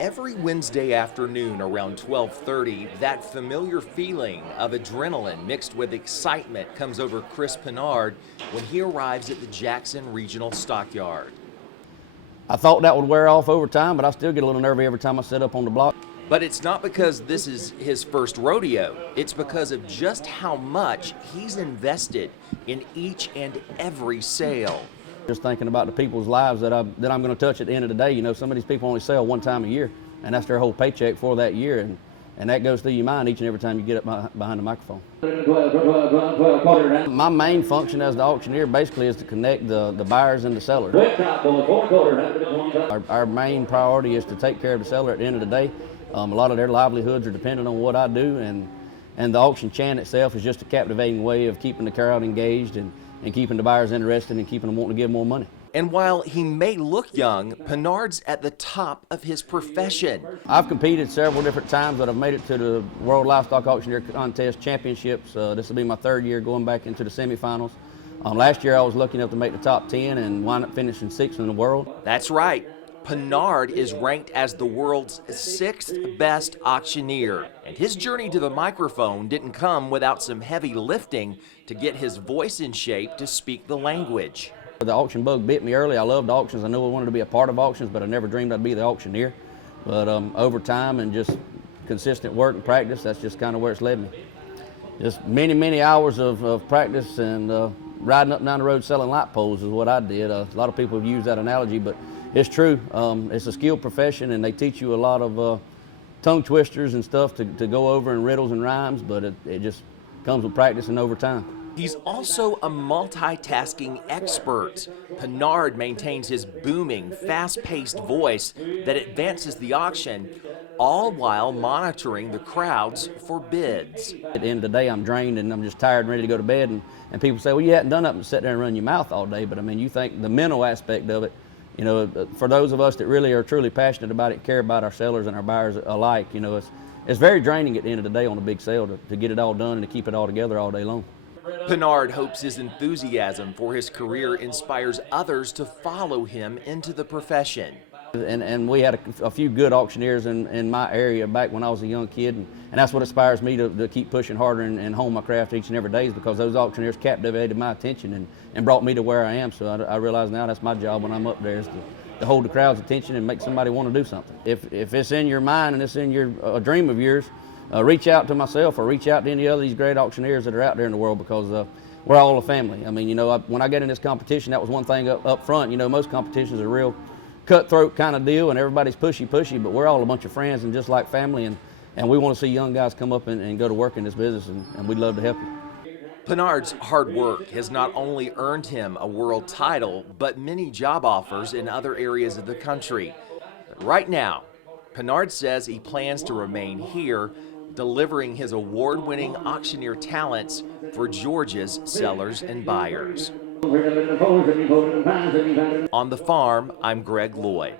Every Wednesday afternoon around 12:30, that familiar feeling of adrenaline mixed with excitement comes over Chris Pinard when he arrives at the Jackson Regional Stockyard. I thought that would wear off over time, but I still get a little nervy every time I set up on the block. But it's not because this is his first rodeo. It's because of just how much he's invested in each and every sale. Just thinking about the people's lives that I'm going to touch at the end of the day. You know, some of these people only sell one time a year, and that's their whole paycheck for that year, and that goes through your mind each and every time you get up behind the microphone. My main function as the auctioneer basically is to connect the buyers and the sellers. Our main priority is to take care of the seller at the end of the day. A lot of their livelihoods are dependent on what I do, and the auction chant itself is just a captivating way of keeping the crowd engaged and keeping the buyers interested and keeping them wanting to give more money. And while he may look young, Pinard's at the top of his profession. I've competed several different times, but I've made it to the World Livestock Auctioneer Contest Championships. This will be my third year going back into the semifinals. Last year I was lucky enough to make the top 10 and wind up finishing 6th in the world. That's right. Pinard is ranked as the world's 6th best auctioneer, and his journey to the microphone didn't come without some heavy lifting to get his voice in shape to speak the language. The auction bug bit me early. I loved auctions. I knew I wanted to be a part of auctions, but I never dreamed I'd be the auctioneer. But over time and just consistent work and practice, that's just kind of where it's led me. Just many, many hours of practice and riding up and down the road selling light poles is what I did. A lot of people use that analogy, but it's true. It's a skilled profession, and they teach you a lot of tongue twisters and stuff to go over in riddles and rhymes, but it just comes with practice and over time. He's also a multitasking expert. Pinard maintains his booming, fast-paced voice that advances the auction, all while monitoring the crowds for bids. At the end of the day, I'm drained and I'm just tired and ready to go to bed, and people say, well, you hadn't done nothing but sit there and run your mouth all day, but I mean, you think the mental aspect of it, you know, for those of us that really are truly passionate about it and care about our sellers and our buyers alike, you know, it's very draining at the end of the day on a big sale to get it all done and to keep it all together all day long. Pinard hopes his enthusiasm for his career inspires others to follow him into the profession. And we had a few good auctioneers in my area back when I was a young kid, and that's what inspires me to keep pushing harder and hone my craft each and every day, is because those auctioneers captivated my attention and brought me to where I am. So I realize now that's my job when I'm up there, is to hold the crowd's attention and make somebody want to do something. If it's in your mind and it's in a dream of yours, reach out to myself or reach out to any other of these great auctioneers that are out there in the world, because we're all a family. I mean, you know, when I get in this competition, that was one thing up front. You know, most competitions are real cutthroat kind of deal, and everybody's pushy, but we're all a bunch of friends and just like family, and we want to see young guys come up and go to work in this business, and we'd love to help you. Pinard's hard work has not only earned him a world title, but many job offers in other areas of the country. But right now, Pinard says he plans to remain here, delivering his award-winning auctioneer talents for Georgia's sellers and buyers. On the farm, I'm Loyd.